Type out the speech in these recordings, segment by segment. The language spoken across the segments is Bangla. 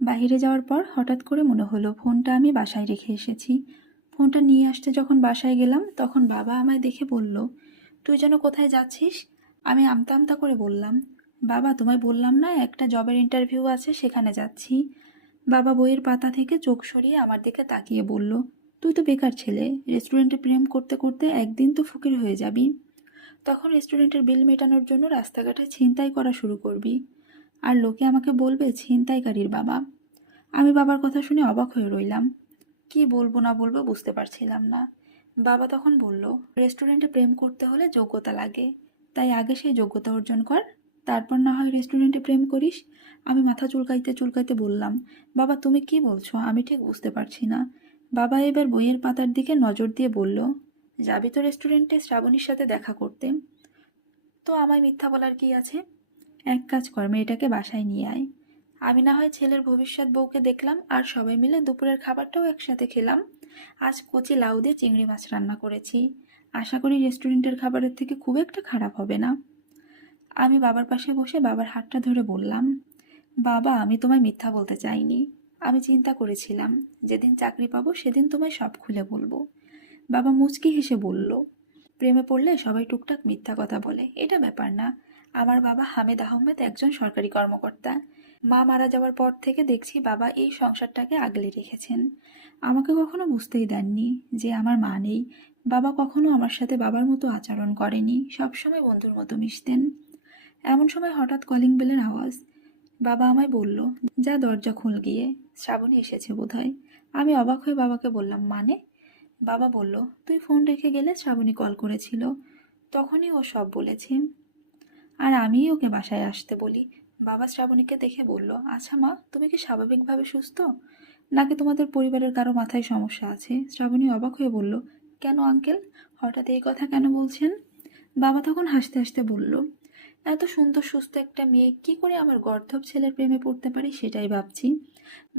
বাইরে যাওয়ার পর হঠাৎ করে মনে হলো ফোনটা আমি বাসায় রেখে এসেছি। ফোনটা নিয়ে আসতে যখন বাসায় গেলাম তখন বাবা আমায় দেখে বলল, তুই যেন কোথায় যাচ্ছিস? আমি আমতা আমতা করে বললাম, বাবা তোমায় বললাম না একটা জবের ইন্টারভিউ আছে, সেখানে যাচ্ছি। বাবা বইয়ের পাতা থেকে চোখ সরিয়ে আমার দিকে তাকিয়ে বলল, তুই তো বেকার ছেলে, রেস্টুরেন্টে প্রেম করতে করতে একদিন তো ফকির হয়ে যাবি। তখন রেস্টুরেন্টের বিল মেটানোর জন্য রাস্তাঘাটে ছিনতাই করা শুরু করবি, আর লোকে আমাকে বলবে ছিনতাইকারীর বাবা। আমি বাবার কথা শুনে অবাক হয়ে রইলাম। কি বলবো না বলবো বুঝতে পারছিলাম না। বাবা তখন বলল, রেস্টুরেন্টে প্রেম করতে হলে যোগ্যতা লাগে, তাই আগে সেই যোগ্যতা অর্জন কর, তারপর না হয় রেস্টুরেন্টে প্রেম করিস। আমি মাথা চুলকাইতে চুলকাইতে বললাম, বাবা তুমি কি বলছো, আমি ঠিক বুঝতে পারছি না। বাবা এবার বইয়ের পাতার দিকে নজর দিয়ে বলল, যাবি তো রেস্টুরেন্টে শ্রাবণীর সাথে দেখা করতে, তো আমায় মিথ্যা বলার কি আছে? এক কাজ কর, মেয়েটাকে বাসায় নিয়ে আয়। আমি না হয় ছেলের ভবিষ্যৎ বউকে দেখলাম, আর সবাই মিলে দুপুরের খাবারটাও একসাথে খেলাম। আজ কচি লাউ দিয়ে চিংড়ি মাছ রান্না করেছি, আশা করি রেস্টুরেন্টের খাবারের থেকে খুব একটা খারাপ হবে না। আমি বাবার পাশে বসে বাবার হাতটা ধরে বললাম, বাবা আমি তোমায় মিথ্যা বলতে চাইনি। আমি চিন্তা করেছিলাম যেদিন চাকরি পাবো সেদিন তোমায় সব খুলে বলবো। বাবা মুচকি হেসে বলল, প্রেমে পড়লে সবাই টুকটাক মিথ্যা কথা বলে, এটা ব্যাপার না। আমার বাবা হামিদ আহমেদ একজন সরকারি কর্মকর্তা। মা মারা যাওয়ার পর থেকে দেখছি বাবা এই সংসারটাকে আগলে রেখেছেন। আমাকে কখনো বুঝতেই দেননি যে আমার মা নেই। বাবা কখনো আমার সাথে বাবার মতো আচরণ করেনি, সবসময় বন্ধুর মতো মিশতেন। এমন সময় হঠাৎ কলিং বেলের আওয়াজ। বাবা আমায় বলল, যা দরজা খুল গিয়ে, শ্রাবণী এসেছে বোধহয়। আমি অবাক হয়ে বাবাকে বললাম, মানে? বাবা বলল, তুই ফোন রেখে গেলে শ্রাবণী কল করেছিল, তখনই ও সব বলেছে, আর আমিই ওকে বাসায় আসতে বলি। বাবা শ্রাবণীকে দেখে বলল, আচ্ছা মা, তুমি কি স্বাভাবিকভাবে সুস্থ, নাকি তোমাদের পরিবারের কারো মাথায় সমস্যা আছে? শ্রাবণী অবাক হয়ে বলল, কেন আঙ্কেল, হঠাৎ এই কথা কেন বলছেন? বাবা তখন হাসতে হাসতে বলল, এত সুন্দর সুস্থ একটা মেয়ে কি করে আমার গর্দভ ছেলের প্রেমে পড়তে পারি সেটাই ভাবছি।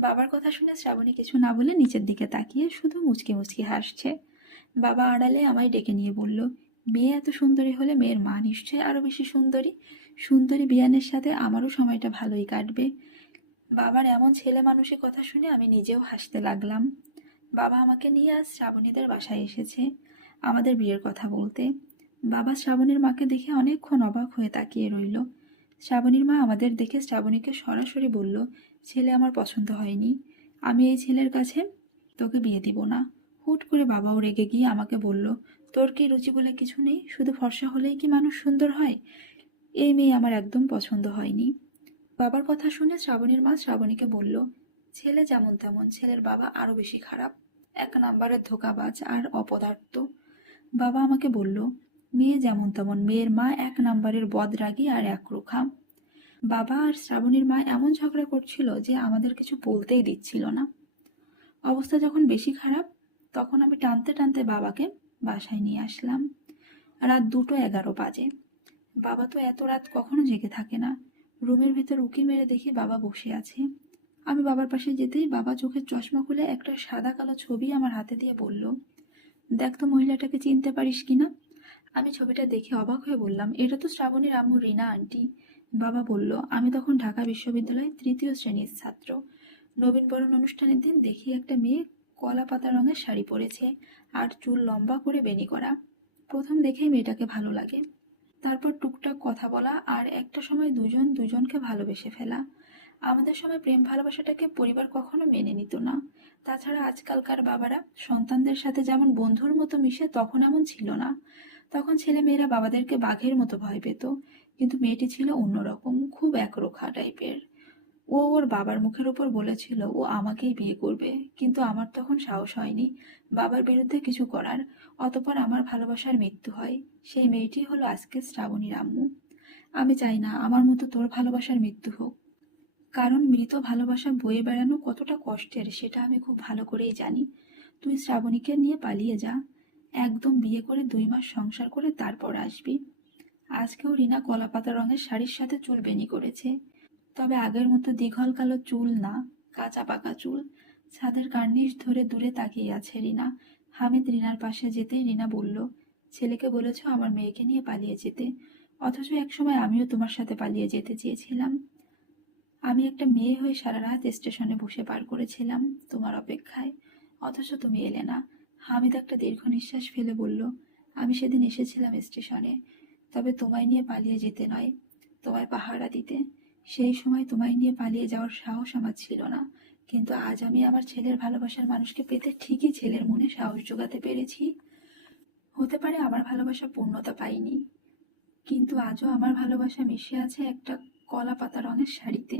বাবার কথা শুনে শ্রাবণী কিছু না বলে নিচের দিকে তাকিয়ে শুধু মুচকি মুচকি হাসছে। বাবা আড়ালে আমায় ডেকে নিয়ে বলল, মেয়ে এত সুন্দরী হলে মেয়ের মা নিশ্চয়ই আরো বেশি সুন্দরী। সুন্দরী বিয়ানের সাথে আমারও সময়টা ভালোই কাটবে। বাবার এমন ছেলে মানুষের কথা শুনে আমি নিজেও হাসতে লাগলাম। বাবা আমাকে নিয়ে আজ শ্রাবণীদের বাসায় এসেছে আমাদের বিয়ের কথা বলতে। বাবা শ্রাবণীর মাকে দেখে অনেকক্ষণ অবাক হয়ে তাকিয়ে রইল। শ্রাবণীর মা আমাদের দেখে শ্রাবণীকে সরাসরি বলল, ছেলে আমার পছন্দ হয়নি, আমি এই ছেলের কাছে তোকে বিয়ে দিব না। হুট করে বাবাও রেগে গিয়ে আমাকে বলল, তোর কি রুচি বলে কিছু নেই, শুধু ফর্সা হলেই কি মানুষ সুন্দর হয়? এই মেয়ে আমার একদম পছন্দ হয়নি। বাবার কথা শুনে শ্রাবণীর মা শ্রাবণীকে বলল, ছেলে যেমন তেমন, ছেলের বাবা আরো বেশি খারাপ, এক নাম্বারের ধোঁকাবাজ আর অপদার্থ। বাবা আমাকে বলল, মেয়ে যেমন তেমন, মেয়ের মা এক নাম্বারের বদরাগী আর একরোখা। বাবা আর শ্রাবণীর মা এমন ঝগড়া করছিল যে আমাদের কিছু বলতেই দিচ্ছিল না। অবস্থা যখন বেশি খারাপ, তখন আমি টানতে টানতে বাবাকে বাসায় নিয়ে আসলাম। রাত 2:11 বাজে। বাবা তো এত রাত কখনো জেগে থাকে না। রুমের ভেতর উঁকি মেরে দেখি বাবা বসে আছে। আমি বাবার পাশে যেতেই বাবা চোখের চশমা খুলে একটা সাদা কালো ছবি আমার হাতে দিয়ে বলল, দেখ তো মহিলাটাকে চিনতে পারিস কিনা। আমি ছবিটা দেখে অবাক হয়ে বললাম, এটা তো শ্রাবণীর আম্মু রিনা আন্টি। বাবা বলল, আমি তখন ঢাকা বিশ্ববিদ্যালয়ের 3য় শ্রেণীর ছাত্র। নবীনবরণ অনুষ্ঠানের দিন দেখি একটা মেয়ে কলা পাতা রঙের শাড়ি পরেছে আর চুল লম্বা করে বেনি করা। প্রথম দেখেই মেয়েটাকে ভালো লাগে, তারপর টুকটাক কথা বলা, আর একটা সময় দুজন দুজনকে ভালোবেসে ফেলা। আমাদের সময় প্রেম ভালোবাসাটাকে পরিবার কখনো মেনে নিত না। তাছাড়া আজকালকার বাবারা সন্তানদের সাথে যেমন বন্ধুর মতো মিশে, তখন এমন ছিল না। তখন ছেলে মেয়েরা বাবাদেরকে বাঘের মতো ভয় পেত, কিন্তু মেয়েটি ছিল অন্যরকম, খুব একরোখা টাইপের। ও ওর বাবার মুখের উপর বলেছিল ও আমাকেই বিয়ে করবে, কিন্তু আমার তখন সাহস হয়নি বাবার বিরুদ্ধে কিছু করার। অতঃপর আমার ভালোবাসার মৃত্যু হয়। সেই মেয়েটি হলো আজকে শ্রাবণীর আম্মু। আমি চাই না আমার মতো তোর ভালোবাসার মৃত্যু হোক, কারণ মৃত ভালোবাসা বয়ে বেড়ানো কতটা কষ্টের সেটা আমি খুব ভালো করেই জানি। তুই শ্রাবণীকে নিয়ে পালিয়ে যা, একদম বিয়ে করে 2 মাস সংসার করে তারপর আসবি। আজকেও রিনা কলাপাতা রঙের শাড়ির সাথে চুল বেনি করেছে, তবে আগের মতো দীঘল কালো চুল না, কাঁচা পাকা চুল। ছাদের কার্নিশ ধরে দূরে তাকিয়ে আছে রিনা। হামিদ রিনার পাশে যেতেই রিনা বলল, ছেলেকে বলেছ আমার মেয়েকে নিয়ে পালিয়ে যেতে, অথচ একসময় আমিও তোমার সাথে পালিয়ে যেতে চেয়েছিলাম। আমি একটা মেয়ে হয়ে সারা রাত স্টেশনে বসে পার করেছিলাম তোমার অপেক্ষায়, অথচ তুমি এলে না। হামিদ একটা দীর্ঘ নিঃশ্বাস ফেলে বলল, আমি সেদিন এসেছিলাম স্টেশনে, তবে তোমায় নিয়ে পালিয়ে যেতে নয়, তোমায় পাহারা দিতে। সেই সময় তোমায় নিয়ে পালিয়ে যাওয়ার সাহস আমার ছিল না, কিন্তু আজ আমি আমার ছেলের ভালোবাসার মানুষকে পেতে ঠিকই ছেলের মনে সাহস জোগাতে পেরেছি। হতে পারে আমার ভালোবাসা পূর্ণতা পাইনি, কিন্তু আজও আমার ভালোবাসা মিশে আছে একটা কলা পাতা রঙের শাড়িতে।